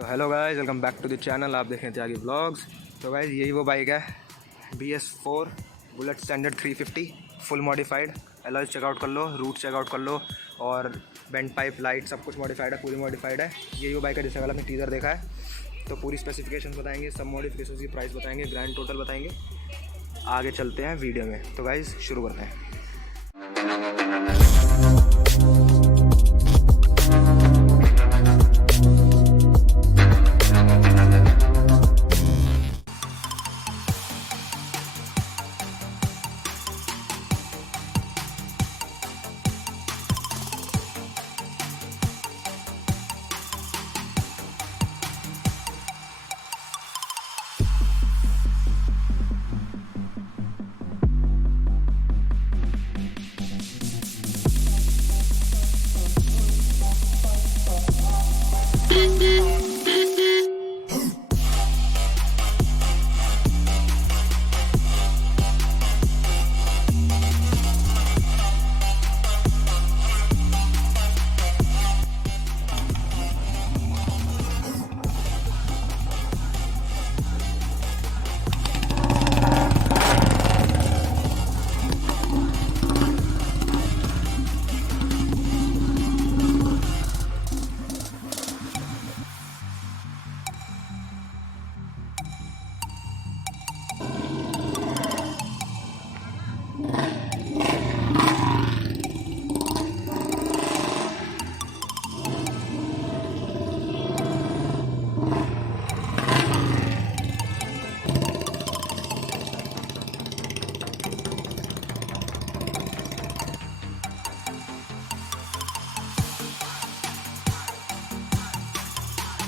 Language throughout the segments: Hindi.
तो hello guys, welcome back to the channel. आप देख रहे हैं त्यागी ब्लॉग्स। तो गाइस यही वो बाइक है, BS4 Bullet Standard 350 full modified. Alloy check out कर लो, रूट चेकआउट कर लो, और बेंट पाइप लाइट सब कुछ मॉडिफाइड है, पूरी मॉडिफाइड है। यही वो बाइक है जिसका कल आपने टीज़र देखा है। तो पूरी स्पेसिफिकेशन बताएंगे, सब मॉडिफिकेशन की प्राइस बताएंगे, ग्रैंड टोटल बताएंगे। आगे चलते हैं वीडियो में। तो गाइस शुरू करते हैं।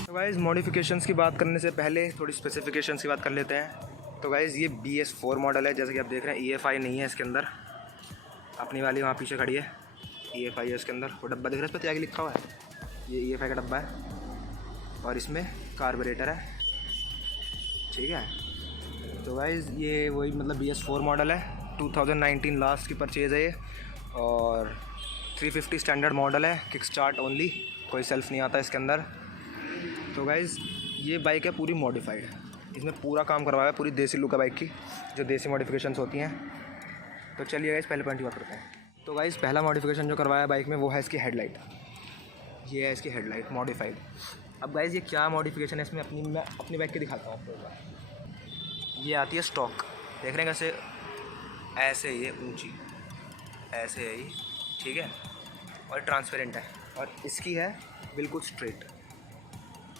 तो गाइज़ मॉडिफिकेशंस की बात करने से पहले थोड़ी स्पेसिफिकेशंस की बात कर लेते हैं। तो गाइज़ ये BS4 मॉडल है, जैसे कि आप देख रहे हैं। EFI नहीं है इसके अंदर, अपनी वाली वहाँ पीछे खड़ी है, EFI है इसके अंदर। वो डब्बा दिख रहा है, इस पर त्यागी लिखा हुआ है, ये EFI का डब्बा है, और इसमें कार्बोरेटर है, ठीक है। तो गाइज़ ये वही मतलब BS4 मॉडल है, 2019 लास्ट की परचेज़ है ये, और 350 स्टैंडर्ड मॉडल है, किक स्टार्ट ओनली, कोई सेल्फ नहीं आता इसके अंदर। तो गाइज़ ये बाइक है पूरी मॉडिफाइड, इसमें पूरा काम करवाया है, पूरी देसी लुक है बाइक की, जो देसी मॉडिफिकेशंस होती हैं। तो चलिए गाइज़ पहले पॉइंट की बात करते हैं। तो गाइज़ पहला मॉडिफिकेशन जो करवाया है बाइक में वो है इसकी हेडलाइट। ये है इसकी हेडलाइट मॉडिफाइड। अब गाइज़ ये क्या मॉडिफिकेशन है इसमें, मैं अपनी बाइक की दिखाता हूँ आपको एक बार। ये आती है स्टॉक, देख रहे हैं कैसे, ऐसे ये ऊँची, ऐसे है ये, ठीक है, और ट्रांसपेरेंट है। और इसकी है बिल्कुल स्ट्रेट,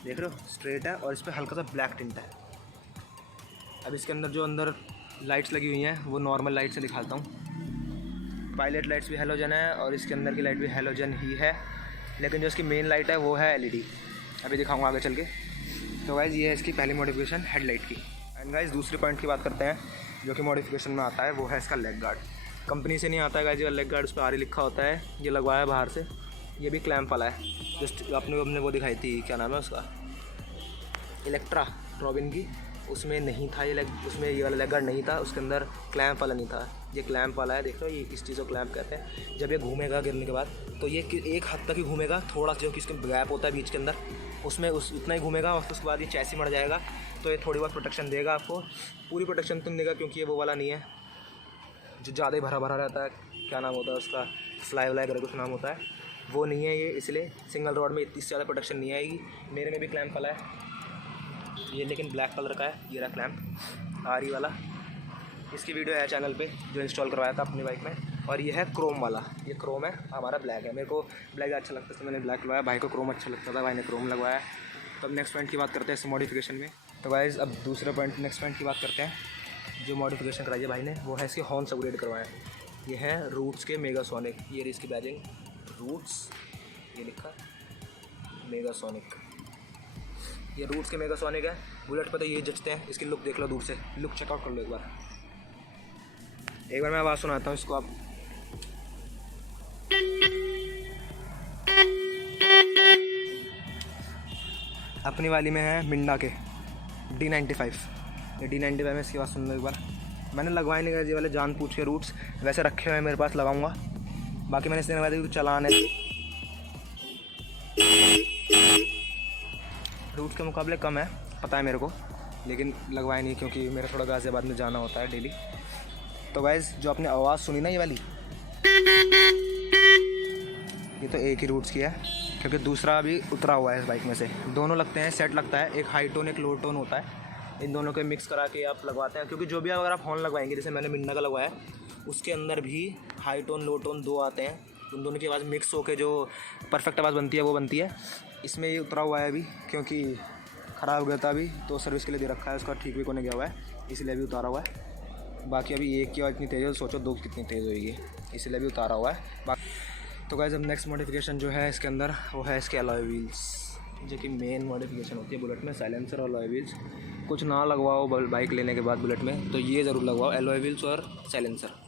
देख रहे हो, स्ट्रेट है, और इस पर हल्का सा ब्लैक टिंट है। अब इसके अंदर जो अंदर लाइट्स लगी हुई हैं वो नॉर्मल लाइट से दिखाता हूँ। पायलट लाइट्स भी हेलोजन है, और इसके अंदर की लाइट भी हेलोजन ही है, लेकिन जो इसकी मेन लाइट है वो है LED। अभी दिखाऊंगा आगे चल के। तो गाइज़ ये है इसकी पहली मॉडिफिकेशन हेडलाइट की। एंड गाइज़ दूसरे पॉइंट की बात करते हैं जो कि मॉडिफिकेशन में आता है, वो है इसका लेग गार्ड। कंपनी से नहीं आता है गाइज़, लेग गार्ड उस पर RE लिखा होता है, ये लगवाया है बाहर से। ये भी क्लैम्प वाला है, जस्ट अपने वो दिखाई थी, क्या नाम है उसका, इलेक्ट्रा रॉबिन की, उसमें नहीं था ये लेग, उसमें ये वाला लेग गार्ड नहीं था, उसके अंदर क्लैम्प वाला नहीं था। ये क्लैम्प वाला है, देख लो, ये इस चीज़ को क्लैम्प कहते हैं। जब ये घूमेगा गिरने के बाद तो ये एक हद तक ही घूमेगा, थोड़ा जो कि इसके गैप होता है बीच के अंदर, उसमें उतना ही घूमेगा, और उसके बाद ये चैसी मर जाएगा। तो ये थोड़ी बहुत प्रोटेक्शन देगा आपको, पूरी प्रोटेक्शन तो नहीं देगा, क्योंकि ये वो वाला नहीं है जो ज़्यादा ही भरा भरा रहता है, क्या नाम होता है उसका, फ्लाई व्लाई करके कुछ नाम होता है, वो नहीं है ये। इसलिए सिंगल रॉड में इतनी ज़्यादा प्रोटेक्शन नहीं आएगी। मेरे में भी क्लैम्प वाला है ये, लेकिन ब्लैक कलर का है, ये रहा क्लैम्प RE वाला। इसकी वीडियो है चैनल पे, जो इंस्टॉल करवाया था अपनी बाइक में। और ये है क्रोम वाला, ये क्रोम है, हमारा ब्लैक है। मेरे को ब्लैक अच्छा लगता है तो मैंने ब्लैक लगवाया, भाई को क्रोम अच्छा लगता था, भाई ने क्रोम लगवाया। तो अब नेक्स्ट पॉइंट की बात करते हैं इस मॉडिफिकेशन में। तो गाइज़ अब दूसरे पॉइंट, नेक्स्ट पॉइंट की बात करते हैं। जो मॉडिफिकेशन कराई है भाई ने वो है इसके हॉर्न्स अपग्रेड करवाए हैं। ये है रूट्स के मेगासोनिक, ये इसकी बैजिंग रूट्स, ये लिखा मेगासोनिक, ये रूट्स के मेगासोनिक है। बुलेट पर तो ये जचते हैं, इसकी लुक देख लो दूर से, लुक चेकआउट कर लो एक बार मैं आवाज़ सुनाता हूँ इसको आप। अपनी वाली में है मिंडा के D95, ये D95 में इसकी आवाज़ सुन लो एक बार। मैंने लगवाए नहीं गए ये वाले जान पूछ के रूट्स, वैसे रखे हुए हैं मेरे पास, लगाऊंगा। बाकी मैंने इसलिए लगवाया क्योंकि चलाने रूट्स के मुकाबले कम है, पता है मेरे को, लेकिन लगवाया नहीं क्योंकि मेरा थोड़ा गाज़ियाबाद में जाना होता है डेली। तो गाइस जो आपने आवाज़ सुनी ना ये वाली, ये तो एक ही रूट्स की है क्योंकि दूसरा अभी उतरा हुआ है इस बाइक में से। दोनों लगते हैं, सेट लगता है, एक हाई टोन एक लो टोन होता है, इन दोनों के मिक्स करा के आप लगवाते हैं। क्योंकि जो भी अगर आप हॉर्न लगवाएंगे, जैसे मैंने मिन्ना का लगवाया उसके अंदर भी हाई टोन लो टोन दो आते हैं, उन दोनों की आवाज़ मिक्स होकर जो परफेक्ट आवाज़ बनती है वो बनती है। इसमें ये उतरा हुआ है अभी क्योंकि ख़राब हो गया था अभी, तो सर्विस के लिए दे रखा है, उसका ठीक भी होने गया हुआ है, इसलिए अभी उतारा हुआ है। बाकी अभी एक की आवाज़ इतनी तेज़ है, सोचो दो कितनी तेज़ होगी, इसलिए अभी उतारा हुआ है। तो गाइस अब नेक्स्ट मॉडिफिकेशन जो है इसके अंदर वो है इसके अलॉय व्हील्स, जो कि मेन मॉडिफिकेशन होती है बुलेट में। साइलेंसर और अलॉय व्हील्स कुछ ना लगवाओ बाइक लेने के बाद बुलेट में, तो ये ज़रूर लगवाओ, अलॉय व्हील्स और साइलेंसर।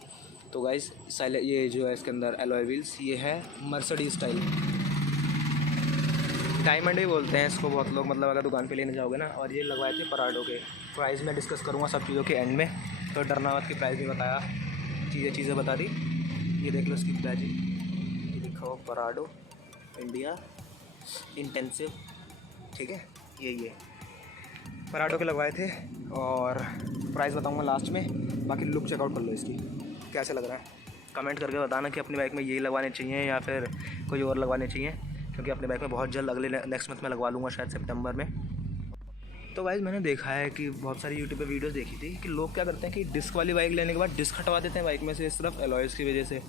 तो गाइस ये जो है इसके अंदर अलॉय व्हील्स, ये है मर्सिडीज स्टाइल, डायमंड ही बोलते हैं इसको बहुत लोग, मतलब अगर दुकान पे लेने जाओगे ना। और ये लगवाए थे पराडो के। प्राइस मैं डिस्कस करूँगा सब चीज़ों के एंड में, तो डरना मत की प्राइस भी बताया, चीज़ें बता दी। ये देख लो इसकी प्राइस, ये दिखाओ पराडो इंडिया इंटेंसिव, ठीक है, ये पराडो के लगवाए थे और प्राइस बताऊँगा लास्ट में। बाकी लुक चेकआउट कर लो इसकी, कैसे लग रहा है कमेंट करके बताना कि अपनी बाइक में यही लगवाने चाहिए या फिर कोई और लगवाने चाहिए, क्योंकि अपने बाइक में बहुत जल्द अगले नेक्स्ट मंथ में लगवा लूँगा, शायद सितंबर में। तो गाइस मैंने देखा है कि बहुत सारी यूट्यूब पे वीडियोस देखी थी कि लोग क्या करते हैं कि डिस्क वाली बाइक लेने के बाद डिस्क हटवा देते हैं बाइक में से, सिर्फ एलॉयज़ की वजह से,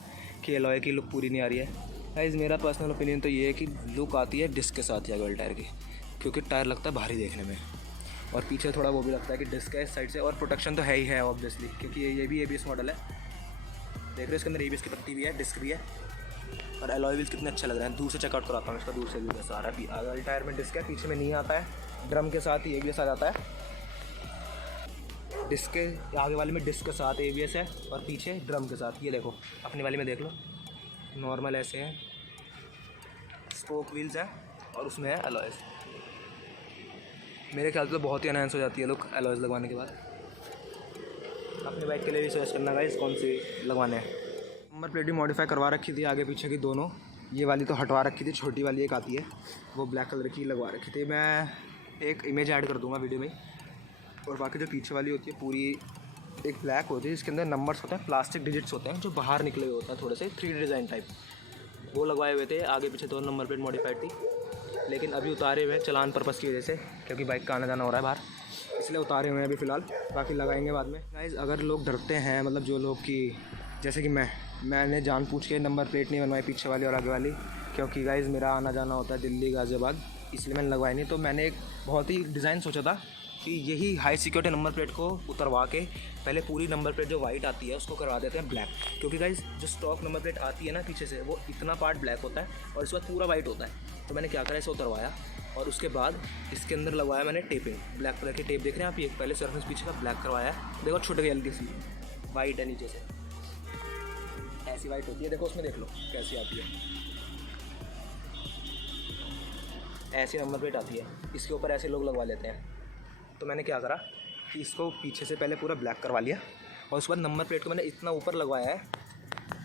कि एलॉय की लुक पूरी नहीं आ रही है। गाइस मेरा पर्सनल ओपिनियन तो ये है कि लुक आती है डिस्क के साथ या टायर की, क्योंकि टायर लगता है भारी देखने में, और पीछे थोड़ा वो भी लगता है कि डिस्क है इस साइड से, और प्रोटेक्शन तो है ही है ऑब्वियसली, क्योंकि ये भी ABS मॉडल है। देख रहे हो इसके अंदर ABS की पट्टी भी है, डिस्क भी है, और एलॉय व्हील्स कितने अच्छे लग रहे हैं। दूर से चेकआउट कराता हूँ इसका, दूर से भी सारा भी आगे टायर में डिस्क है, पीछे में नहीं आता है, ड्रम के साथ ही ABS आ जाता है। डिस्क के आगे वाले में डिस्क के साथ ABS है और पीछे ड्रम के साथ। ये देखो अपनी वाली में देख लो, नॉर्मल ऐसे हैं, स्पोक व्हील्स हैं और उसमें है एलॉयज़। मेरे ख्याल से तो बहुत ही एनहांस हो जाती है लुक एलॉयज़ लगवाने के बाद। अपनी बाइक के लिए भी सजेस्ट करना गाइस कौन सी लगवाने हैं। नंबर प्लेट भी मॉडिफाई करवा रखी थी आगे पीछे की दोनों, ये वाली तो हटवा रखी थी, छोटी वाली एक आती है वो ब्लैक कलर की लगवा रखी थी। मैं एक इमेज ऐड कर दूँगा वीडियो में। और बाकी जो पीछे वाली होती है पूरी एक ब्लैक होती है, जिसके अंदर नंबर्स होते हैं, प्लास्टिक डिजिट्स होते हैं जो बाहर निकले हुए होते हैं, थोड़े से 3D डिज़ाइन टाइप, वो लगवाए हुए थे। आगे पीछे दोनों नंबर प्लेट मॉडिफाइड थी, लेकिन अभी उतारे हुए हैं चलान पर्पज़ की वजह से, क्योंकि बाइक का आना जाना हो रहा है बाहर, इसलिए उतारे हुए हैं अभी फ़िलहाल। बाकी लगाएंगे बाद में। गाइस अगर लोग डरते हैं, मतलब जो लोग की जैसे कि मैंने जानबूझ के नंबर प्लेट नहीं बनवाई पीछे वाली और आगे वाली, क्योंकि गाइस मेरा आना जाना होता है दिल्ली गाज़ियाबाद, इसलिए मैंने लगवाई नहीं। तो मैंने एक बहुत ही डिज़ाइन सोचा था कि यही हाई सिक्योरिटी नंबर प्लेट को उतरवा के पहले पूरी नंबर प्लेट जो वाइट आती है उसको करवा देते हैं ब्लैक, क्योंकि गाइस जो स्टॉक नंबर प्लेट आती है ना पीछे से, वो इतना पार्ट ब्लैक होता है और इसके बाद पूरा वाइट होता है। तो मैंने क्या करा, इसे उतरवाया और उसके बाद इसके अंदर लगवाया मैंने टेपिंग, ब्लैक कलर की टेप देख रहे हैं आप, ये पहले सरफेस पीछे का ब्लैक करवाया, देखो छुट गई हल्की सी, वाइट है नीचे से, ऐसी वाइट होती है, देखो उसमें देख लो कैसी आती है, ऐसी नंबर प्लेट आती है, इसके ऊपर ऐसे लोग लगवा लेते हैं। तो मैंने क्या करा कि इसको पीछे से पहले पूरा ब्लैक करवा लिया और उसके बाद नंबर प्लेट को मैंने इतना ऊपर लगवाया है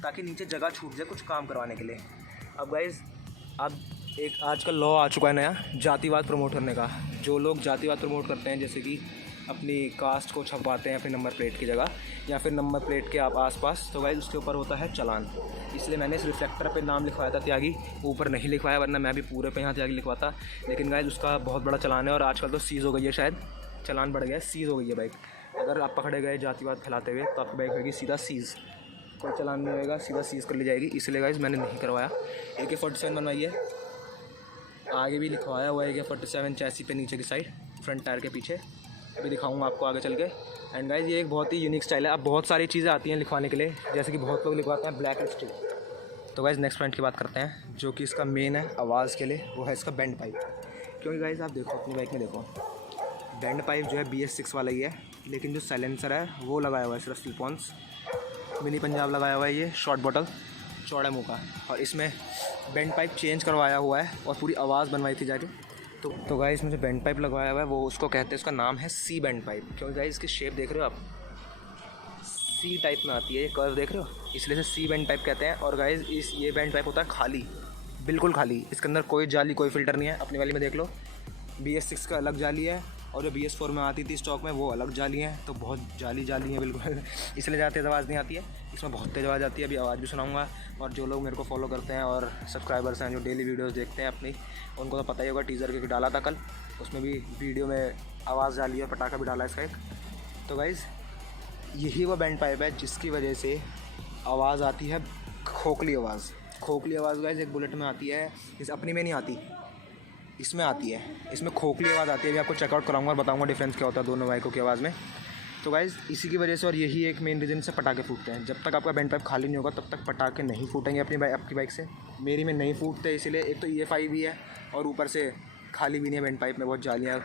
ताकि नीचे जगह छूट जाए कुछ काम करवाने के लिए। अब गाइस अब एक आजकल लॉ आ चुका है नया, जातिवाद प्रमोट करने का। जो लोग जातिवाद प्रमोट करते हैं, जैसे कि अपनी कास्ट को छपवाते हैं अपनी नंबर प्लेट की जगह या फिर नंबर प्लेट के आप आसपास, तो गाइस उसके ऊपर होता है चलान। इसलिए मैंने इस रिफ्लेक्टर पे नाम लिखवाया था त्यागी, ऊपर नहीं लिखवाया, वरना मैं भी पूरे पे यहाँ त्यागी लिखवाता। लेकिन गाइस उसका बहुत बड़ा चलान है और आजकल तो सीज़ हो गई है, शायद चलान बढ़ गया है, सीज़ हो गई है बाइक। अगर आप पकड़े गए जातिवाद फैलाते हुए तो आपकी बाइक होगी सीधा सीज़, कोई चलान नहीं होएगा, सीधा सीज़ कर ली जाएगी। इसलिए गाइस मैंने नहीं करवाया। AK-47 बनवाई है, आगे भी लिखवाया हुआ है AK-47 चैसी पे नीचे की साइड, फ्रंट टायर के पीछे, अभी दिखाऊंगा आपको आगे चल के। एंड गाइस ये एक बहुत ही यूनिक स्टाइल है। अब बहुत सारी चीज़ें आती हैं लिखवाने के लिए, जैसे कि बहुत लोग लिखवाते हैं ब्लैक लिपस्टिक। तो गाइस नेक्स्ट पॉइंट की बात करते हैं, जो कि इसका मेन है आवाज़ के लिए, वो है इसका बेंड पाइप। क्योंकि गाइस आप देखो अपनी बाइक में देखो, बेंड पाइप जो है BS6 वाला ही है, लेकिन जो साइलेंसर है वो लगाया हुआ है सिर्फ स्लिपॉन्स, मिनी पंजाब लगाया हुआ है, ये शॉर्ट बॉटल चौड़े मुँह का, और इसमें बेंड पाइप चेंज करवाया हुआ है और पूरी आवाज़ बनवाई थी जाके। तो गाइस इसमें जो बेंड पाइप लगवाया हुआ है वो उसको कहते हैं, उसका नाम है C बेंड पाइप। क्योंकि गाइस इसकी शेप देख रहे हो आप, C टाइप में आती है, ये कर्व देख रहे हो, इसलिए से C बेंड पाइप कहते हैं। और गाइस ये बेंड पाइप होता है खाली, बिल्कुल खाली, इसके अंदर कोई जाली कोई फिल्टर नहीं है। अपनी वाली में देख लो, BS6 का अलग जाली है और जो BS4 में आती थी स्टॉक में वो अलग जाली है, तो बहुत जाली हैं बिल्कुल इसलिए ज़्यादा तेज़ आवाज़ नहीं आती है। इसमें बहुत तेज़ आवाज़ आती है, अभी आवाज़ भी सुनाऊंगा। और जो लोग मेरे को फॉलो करते हैं और सब्सक्राइबर्स हैं जो डेली वीडियोस देखते हैं अपनी, उनको तो पता ही होगा टीज़र के डाला था कल, उसमें भी वीडियो में आवाज़ डाली है, पटाखा भी डाला है इसका एक। तो गाइज़ यही वो बैंड पाइप है जिसकी वजह से आवाज़ आती है खोखली आवाज़ गाइज़ एक बुलेट में आती है, इस अपनी में नहीं आती, इसमें आती है, इसमें खोखली आवाज़ आती है। अभी आपको चेकआउट कराऊंगा और बताऊंगा डिफरेंस क्या होता है दोनों बाइकों की आवाज़ में। तो गाइज़ इसी की वजह से, और यही एक मेन रीज़न से पटाखे फूटते हैं। जब तक आपका बैंड पाइप खाली नहीं होगा तब तक पटाखे नहीं फूटेंगे आपकी बाइक से। मेरी में नहीं फूटते, इसीलिए एक तो EFI भी है और ऊपर से खाली भी नहीं है बैंड पाइप में, बहुत जालियाँ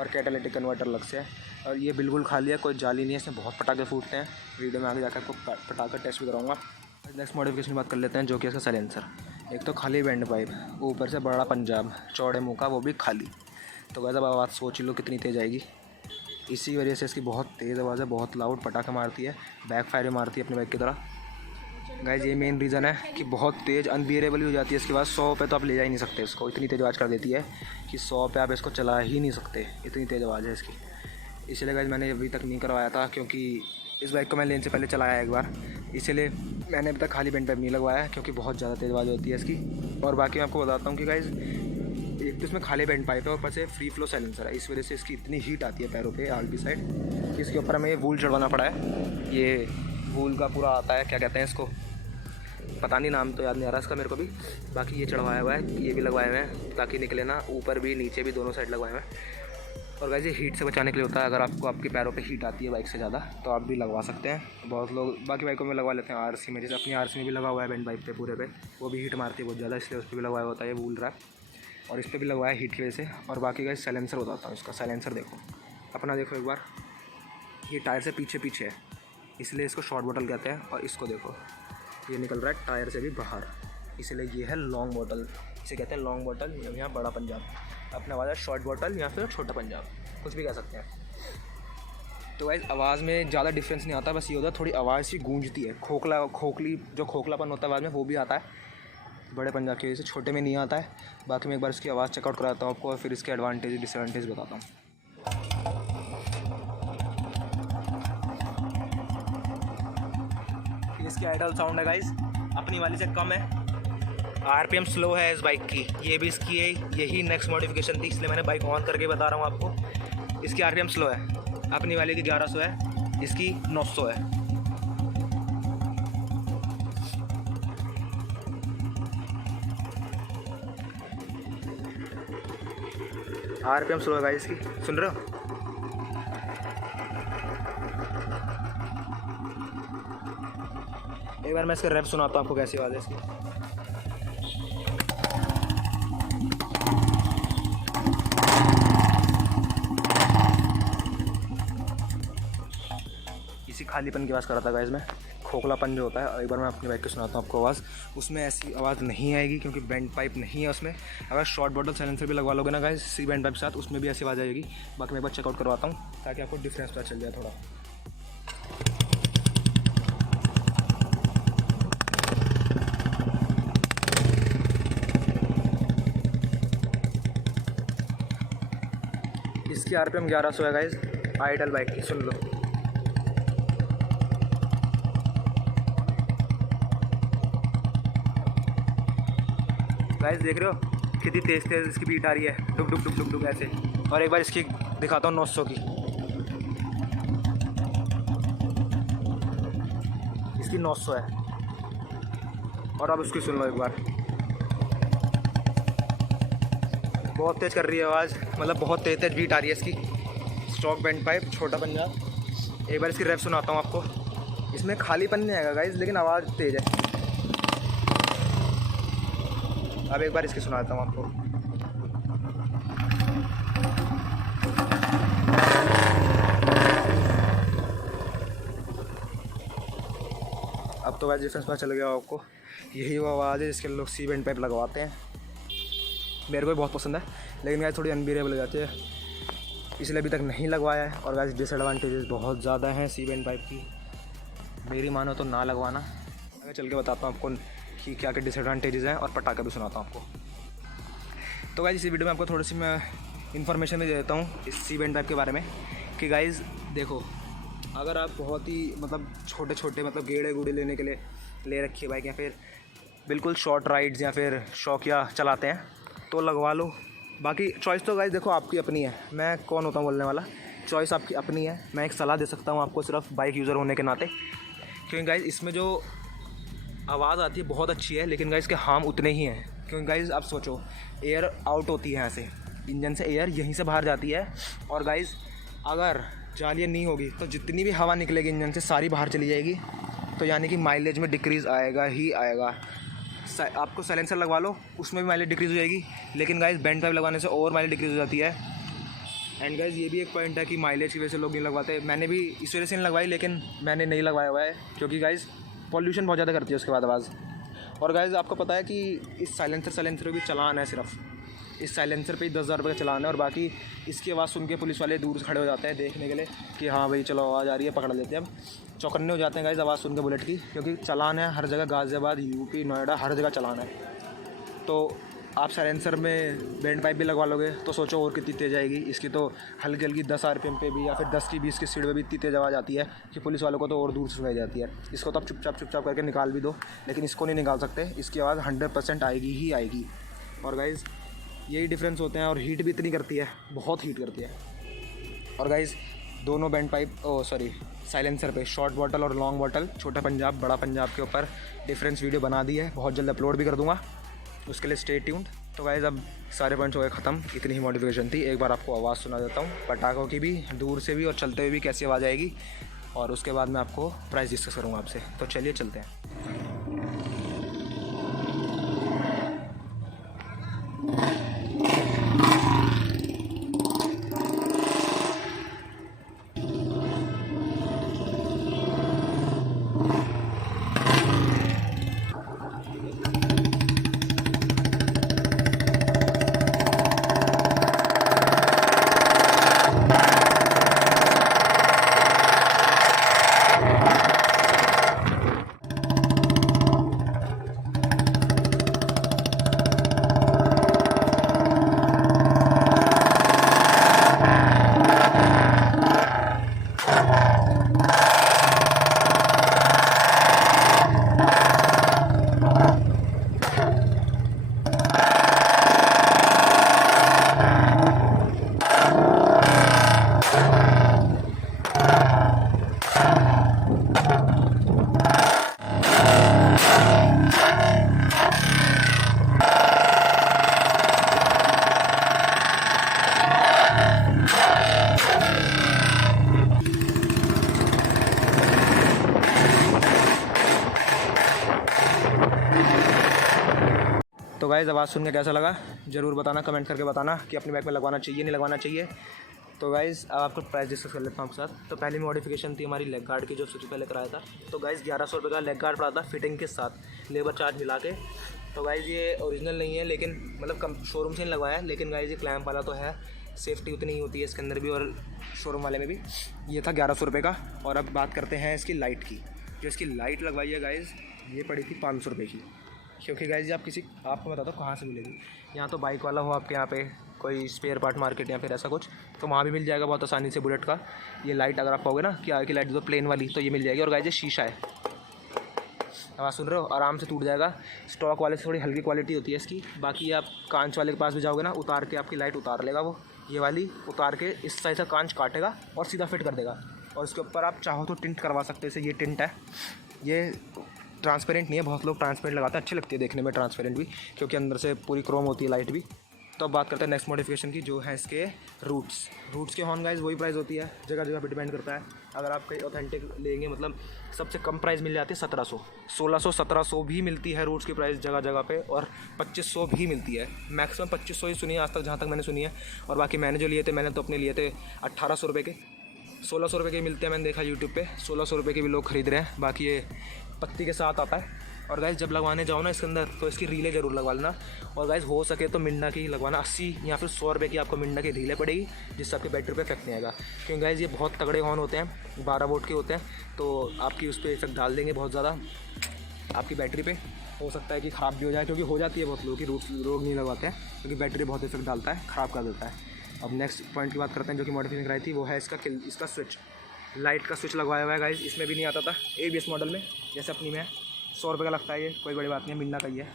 और कैटालिटिक कन्वर्टर अलग से है। और ये बिल्कुल खाली है, कोई जाली नहीं है, इसमें बहुत पटाखे फूटते हैं। वीडियो में आगे जाकर आपको पटाखा टेस्ट भी कराऊँगा। नेक्स्ट मॉडिफिकेशन की बात कर लेते हैं, जो कि इसका साइलेंसर। एक तो खाली बैंड पाइप, ऊपर से बड़ा पंजाब चौड़े मुँह का, वो भी खाली। तो वैसे अब आवाज़ सोच लो कितनी तेज़ आएगी। इसी वजह से इसकी बहुत तेज़ आवाज़ है, बहुत लाउड पटाखा मारती है, बैक फायर भी मारती है अपनी बाइक की तरह। गाइज ये मेन रीज़न है कि बहुत तेज़ अनबियरेबल हो जाती है इसके बाद। 100 पे तो आप ले जा ही नहीं सकते इसको, इतनी तेज़ आवाज़ कर देती है कि 100 पे आप इसको चला ही नहीं सकते, इतनी तेज़ आवाज़ है इसकी। इसलिए गाइज मैंने अभी तक नहीं करवाया था, क्योंकि इस बाइक को मैंने लेने से पहले चलाया एक बार, इसलिए मैंने अभी तक खाली बैंड पाइप नहीं लगवाया, क्योंकि बहुत ज़्यादा तेज़ आवाज़ होती है इसकी। और बाकी मैं आपको बताता हूँ कि गाइज़ एक तो इसमें खाली बैंड पाइप है और ऊपर से फ्री फ्लो साइलेंसर है, इस वजह से इसकी इतनी हीट आती है पैरों पे आगे साइड। इसके ऊपर हमें ये वूल चढ़वाना पड़ा है, ये वूल का पूरा आता है, क्या कहते हैं इसको, पता नहीं, नाम तो याद नहीं आ रहा इसका मेरे को भी। बाकी ये चढ़वाया हुआ है, ये भी लगवाए हुए हैं ताकि निकले ना, ऊपर भी नीचे भी दोनों साइड लगवाए हुए हैं। और गाइस ये हीट से बचाने के लिए होता है, अगर आपको आपके पैरों पे हीट आती है बाइक से ज़्यादा तो आप भी लगवा सकते हैं। बहुत लोग बाकी बाइकों में लगवा लेते हैं, RC में, जैसे अपनी RC में भी लगा हुआ है बैंड पाइप पे पूरे पे, वो भी हीट मारती है बहुत ज़्यादा, इसलिए उस पर भी लगवाया होता है ये वूल रैप, और इस पर भी लगवाया हीट की वजह से। और बाकी गाइस साइलेंसर बताता हूँ, इसका साइलेंसर देखो, अपना देखो एक बार, ये टायर से पीछे है, इसलिए इसको शॉर्ट बॉटल कहते हैं। और इसको देखो, ये निकल रहा है टायर से भी बाहर, इसलिए ये है लॉन्ग बॉटल, इसे कहते हैं लॉन्ग बॉटल, यहाँ बड़ा पंजाब। अपना आवाज़ है शॉर्ट बॉटल या फिर छोटा पंजाब, कुछ भी कह सकते हैं। तो गाइस आवाज़ में ज़्यादा डिफरेंस नहीं आता, बस ये होता है थोड़ी आवाज़ सी गूंजती है, खोखली जो खोखलापन होता है आवाज़ में वो भी आता है बड़े पंजाब की वजह से, छोटे में नहीं आता है। बाकी मैं एक बार इसकी आवाज़ चेकआउट कराता हूँ आपको और फिर इसके एडवांटेज डिसएडवांटेज बताता हूँ। इसकी आइडल साउंड है गाइस अपनी वाली से कम है, RPM स्लो है इस बाइक की, ये भी इसकी है, यही नेक्स्ट मॉडिफिकेशन थी, इसलिए मैंने बाइक ऑन करके बता रहा हूँ आपको। इसकी RPM स्लो है, अपनी वाले की 1100 है, इसकी 900 है। RPM स्लो है गाइस इसकी, सुन रहे हो? एक बार मैं इसका रैप सुनाता हूँ आपको कैसी आवाज़ है इसकी। इसी खालीपन की आवाज़ कर रहा था गाइस मैं, खोखलापन जो होता है। एक बार मैं अपनी बाइक को सुनाता हूँ आपको आवाज़, उसमें ऐसी आवाज़ नहीं आएगी क्योंकि बैंड पाइप नहीं है उसमें। अगर शॉर्ट बॉटल साइलेंसर भी लगवा लोगे ना गाइस सी बैंड पाइप के साथ, उसमें भी ऐसी आवाज़ आएगी। बाकी मैं एक बार चेकआउट करवाता हूँ ताकि आपको डिफरेंस पता चल जाए थोड़ा। इसकी RPM 1100 है गाइस, आइडल बाइक की, सुन लो। गाइस देख रहे हो कितनी तेज़ इसकी बीट आ रही है, डुक डुक डुक डुक डुक ऐसे। और एक बार इसकी दिखाता हूँ 900 की, इसकी 900 है। और अब उसकी सुन लो एक बार, बहुत तेज़ कर रही है आवाज़, मतलब बहुत तेज़ बीट आ रही है इसकी। स्टॉक बैंड पाइप छोटा पंजाब। एक बार इसकी रैप सुनाता हूँ आपको, इसमें खालीपन नहीं आएगा गाइस लेकिन आवाज़ तेज़ है। अब एक बार इसकी सुनाता हूँ आपको। अब तो गाइस डिफरेंस पता चल गया आपको, यही वो आवाज़ है जिसके लोग सी बैंड पाइप लगवाते हैं। मेरे को भी बहुत पसंद है लेकिन गाइस थोड़ी अनबियरेबल हो जाती है, इसलिए अभी तक नहीं लगवाया है। और गाइस डिसएडवांटेजेस बहुत ज़्यादा हैं सी बैंड पाइप की, मेरी मानो तो ना लगवाना। आगे चल के बताता हूँ आपको कि क्या क्या डिसएडवांटेजेस हैं और पटाखा भी सुनाता हूँ आपको। तो गाइस इसी वीडियो में आपको थोड़ी सी मैं इन्फॉर्मेशन भी दे देता हूँ इस सी बैंड पाइप के बारे में कि गाइज़ देखो, अगर आप बहुत ही मतलब छोटे छोटे मतलब गेड़े गूड़े लेने के लिए ले रखी है बाइक, या फिर बिल्कुल शॉर्ट राइड्स या फिर शौकिया चलाते हैं तो लगवा लो। बाकी चॉइस तो गाइस देखो आपकी अपनी है, मैं कौन होता हूँ बोलने वाला, चॉइस आपकी अपनी है। मैं एक सलाह दे सकता हूँ आपको सिर्फ बाइक यूज़र होने के नाते, क्योंकि गाइस इसमें जो आवाज़ आती है बहुत अच्छी है, लेकिन गाइस के हार्म उतने ही हैं। क्योंकि गाइस आप सोचो, एयर आउट होती है यहाँ से, इंजन से एयर यहीं से बाहर जाती है, और गाइस अगर जालियाँ नहीं होगी तो जितनी भी हवा निकलेगी इंजन से सारी बाहर चली जाएगी, तो यानी कि माइलेज में डिक्रीज़ आएगा ही आएगा। आपको साइलेंसर लगवा लो, उसमें भी माइलेज डिक्रीज़ हो जाएगी, लेकिन गाइस बैंड पाइप लगवाने से और माइलेज डिक्रीज़ हो जाती है। एंड गाइस ये भी एक पॉइंट है कि माइलेज की वजह से लोग नहीं लगवाते। मैंने भी इस वजह से नहीं लगवाई, लेकिन मैंने नहीं लगवाया हुआ है क्योंकि गाइस पॉल्यूशन बहुत ज़्यादा करती है उसके बाद आवाज़। और गाइस आपको पता है कि इस साइलेंसर भी चलान है, सिर्फ इस साइलेंसर पे ही 10,000 रुपये का चलान है, और बाकी इसकी आवाज़ सुन के पुलिस वाले दूर से खड़े हो जाते हैं देखने के लिए कि हाँ भाई चलो आवाज़ आ रही है, पकड़ लेते हैं। अब चौकन्ने हो जाते हैं गाइस आवाज़ सुन के बुलेट की, क्योंकि चलान है हर जगह, गाज़ियाबाद, यूपी, नोएडा, हर जगह चलान है। तो आप साइलेंसर में बैंड पाइप भी लगवा लोगे तो सोचो और कितनी तेज़ आएगी। इसकी तो हल्की हल्की 10 RPM पे भी, या फिर 10 की 20 की स्पीड पे भी इतनी तेज़ आवाज़ आती है कि पुलिस वालों को तो और दूर से सुनाई जाती है। इसको तो आप चुपचाप करके निकाल भी दो, लेकिन इसको नहीं निकाल सकते, इसकी आवाज़ 100% आएगी ही आएगी। और गाइज़ यही डिफरेंस होते हैं, और हीट भी इतनी करती है, बहुत हीट करती है। और गाइज़ दोनों बैंड पाइप साइलेंसर पे शॉर्ट बॉटल और लॉन्ग बॉटल, छोटा पंजाब बड़ा पंजाब के ऊपर डिफरेंस वीडियो बना दी है, बहुत जल्द अपलोड भी कर दूँगा, उसके लिए स्टे ट्यून्ड। तो गाइज़ अब सारे पॉइंट्स हो गए ख़त्म, इतनी ही मॉडिफिकेशन थी। एक बार आपको आवाज़ सुना देता हूँ, पटाखों की भी, दूर से भी, और चलते हुए भी कैसी आवाज़ आएगी, और उसके बाद मैं आपको प्राइस डिस्कस करूँगा आपसे। तो चलिए चलते हैं। तो गाइस आवाज़ सुन के कैसा लगा ज़रूर बताना, कमेंट करके बताना कि अपनी बाइक में लगवाना चाहिए नहीं लगवाना चाहिए। तो गाइस अब आपको प्राइस डिस्कस कर लेता हूँ आपके साथ। तो पहली मॉडिफिकेशन थी हमारी लेग गार्ड की, जो सबसे पहले कराया था। तो गाइस 1100 रुपये का लेग गार्ड पड़ा था फिटिंग के साथ, लेबर चार्ज मिला के। तो गाइस ये ओरिजिनल नहीं है, लेकिन मतलब कम शोरूम से नहीं लगवाया है, लेकिन गाइस ये क्लैम्प वाला तो है, सेफ्टी उतनी ही होती है इसके अंदर भी और शोरूम वाले में भी। ये था 1100 रुपये का। और अब बात करते हैं इसकी लाइट की। जो इसकी लाइट लगवाई है गाइस, ये पड़ी थी 500 रुपये की। क्योंकि गाइस ये आपको बताता हूँ कहाँ से मिलेगी। यहाँ तो बाइक वाला हो आपके यहाँ पे कोई स्पेयर पार्ट मार्केट या फिर ऐसा कुछ, तो वहाँ भी मिल जाएगा बहुत आसानी से बुलेट का। ये लाइट अगर आप पाओगे ना कि आगे की लाइट तो प्लेन वाली, तो ये मिल जाएगी। और गाइस ये शीशा है, आवाज़ सुन रहे हो, आराम से टूट जाएगा। स्टॉक वाले से थोड़ी हल्की क्वालिटी होती है इसकी। बाकी आप कांच वाले के पास भी जाओगे ना, उतार के आपकी लाइट उतार लेगा वो, ये वाली उतार के इस साइड से कांच काटेगा और सीधा फिट कर देगा। और इसके ऊपर आप चाहो तो टिंट करवा सकते हो। जैसे ये टिंट है, ये ट्रांसपेरेंट नहीं है, बहुत लोग ट्रांसपेरेंट लगाते हैं, अच्छी लगती है देखने में ट्रांसपेरेंट भी, क्योंकि अंदर से पूरी क्रोम होती है लाइट भी। तो अब बात करते हैं नेक्स्ट मॉडिफिकेशन की, जो है इसके रूट्स के हॉर्न। गाइस वही प्राइस होती है, जगह जगह पे डिपेंड करता है। अगर आप कहीं ऑथेंटिक लेंगे, मतलब सबसे कम प्राइस मिल जाती है 1700, 1600, 1700 भी मिलती है रूट्स की प्राइस जगह जगह पे, और 2500 भी मिलती है। मैक्सिमम 2500 ही सुनी है आज तक, जहाँ तक मैंने सुनी है। और बाकी मैंने जो लिए थे, मैंने तो अपने लिए थे 1800 रुपये के, 1600 रुपये के मिलते हैं, मैंने देखा यूट्यूब पे 1600 रुपये के भी लोग खरीद रहे हैं। बाकी ये पत्ती के साथ आता है। और गाइस जब लगवाने जाओ ना इसके अंदर, तो इसकी रीलें ज़रूर लगवा लेना। और गाइस हो सके तो मिंडा की लगवाना, 80 या फिर 100 रुपये की आपको मिंडा की रीलें पड़ेगी, जिससे आपके बैटरी पे इफेक्ट नहीं आएगा। क्योंकि गाइस ये बहुत तगड़े हॉर्न होते हैं, 12 वोल्ट के होते हैं, तो आपकी उस पर इफेक्ट डाल देंगे बहुत ज़्यादा आपकी बैटरी पे। हो सकता है कि ख़राब भी हो जाए, क्योंकि हो जाती है बहुत लोगों की, लोग नहीं लगवाते हैं, क्योंकि बैटरी बहुत इफेक्ट डालता है, ख़राब कर देता है। अब नेक्स्ट पॉइंट की बात करते हैं जो कि मॉडिफिकेशन कराई थी, वो है इसका स्विच, लाइट का स्विच लगवाया हुआ है गाइस। इसमें भी नहीं आता था ABS मॉडल में, जैसे अपनी में 100 रुपये का लगता है, ये कोई बड़ी बात नहीं है, मिलना का ही है।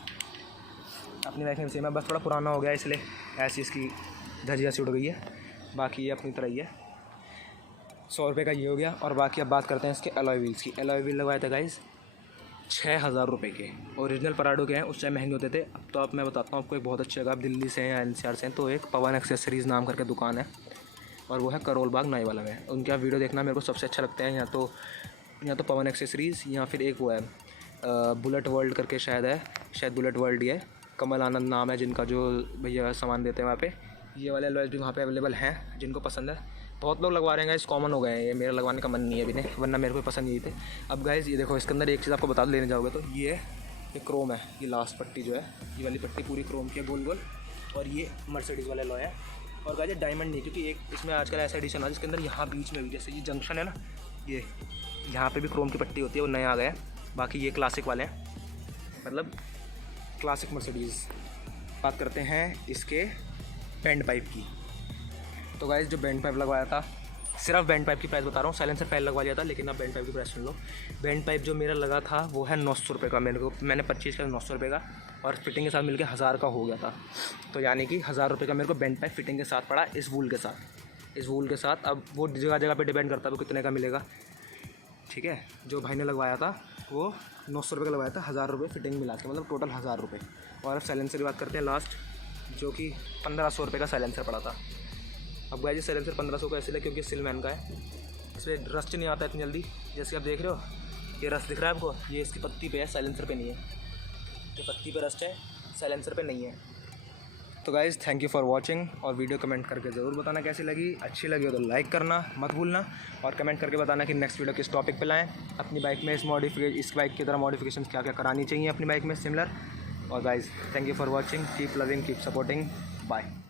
अपनी बाइक में सेम है, बस थोड़ा पुराना हो गया इसलिए ऐसी इसकी धजिया सी उड़ गई है, बाकी ये अपनी तरह ही है। 100 रुपये का ये हो गया। और बाकी अब बात करते हैं इसके अलॉय व्हील्स की। अलॉय व्हील लगवाए थे गाइस 6000 रुपये के, ओरिजिनल पराडो के हैं, उस टाइम महंगे होते थे। अब तो आप मैं बताता हूँ आपको एक बहुत अच्छी जगह, आप दिल्ली से हैं या NCR से हैं तो एक पवन एक्सेसरीज़ नाम करके दुकान है, और वो है करोल बाग नई वाला में। उनके आप वीडियो देखना, मेरे को सबसे अच्छा लगता है। या तो पवन एक्सेसरीज़, या फिर एक वो है बुलेट वर्ल्ड करके शायद बुलेट वर्ल्ड ही है, कमल आनंद नाम है जिनका, जो भैया सामान देते हैं वहाँ पे। ये वाले अलॉयज़ भी वहाँ पे अवेलेबल हैं जिनको पसंद है। बहुत लोग लगवा रहे हैं गाइस, कॉमन हो गए हैं ये, मेरा लगवाने का मन नहीं है अभी नहीं, वरना मेरे को पसंद नहीं थे। अब गाइस ये देखो, इसके अंदर एक चीज़ आपको बता लेने जाओगे तो ये क्रोम है, ये लास्ट पट्टी जो है, ये वाली पट्टी पूरी क्रोम की है गोल गोल, और ये मर्सिडीज़ वाला अलॉय है। और गाइस डायमंड नहीं, क्योंकि एक इसमें आजकल ऐसा एडिशन है जिसके अंदर यहाँ बीच में भी, जैसे ये जंक्शन है ना, ये यहाँ पे भी क्रोम की पट्टी होती है, वो नया आ गया है। बाकी ये क्लासिक वाले हैं, मतलब क्लासिक मर्सिडीज़। बात करते हैं इसके बैंड पाइप की। तो गाइस जो बैंड पाइप लगवाया था, सिर्फ बैंड पाइप की प्राइस बता रहा हूँ, साइलेंसर पहले लगवा लिया था, लेकिन अब बैंड पाइप की प्राइस सुन लो। बैंड पाइप जो मेरा लगा था वो है 900 रुपये का, मैंने परचेज़ किया 900 रुपये का, और फिटिंग के साथ मिलकर 1000 का हो गया था। तो यानी कि 1000 रुपये का मेरे को बैंड पाइप फिटिंग के साथ पड़ा, इस वूल के साथ। अब वो जगह जगह पे डिपेंड करता है वो कितने का मिलेगा, ठीक है। जो भाई ने लगवाया था वो 900 रुपये का लगवाया था, 1000 रुपये फिटिंग मिला के, मतलब टोटल 1000 रुपये। और अब साइलेंसर की बात करते हैं लास्ट, जो कि 1500 रुपये का साइलेंसर पड़ा था। अब गाइस ये साइलेंसर 1500 का इसलिए क्योंकि सिलमैन का है, इसमें रस्ट नहीं आता इतनी जल्दी। जैसे आप देख रहे हो, ये रस्ट दिख रहा है आपको, ये इसकी पत्ती पे है, साइलेंसर पे नहीं है। ये पत्ती पे रस्ट है, साइलेंसर पे नहीं है। तो guys thank you for watching, और वीडियो कमेंट करके ज़रूर बताना कैसी लगी। अच्छी लगी हो तो लाइक करना मत भूलना, और कमेंट करके बताना कि नेक्स्ट वीडियो किस टॉपिक पे लाएं। अपनी बाइक में इस बाइक की तरह मॉडिफिकेशन क्या क्या करानी चाहिए अपनी बाइक में सिमिलर। और guys thank you for watching, keep loving, keep supporting, bye.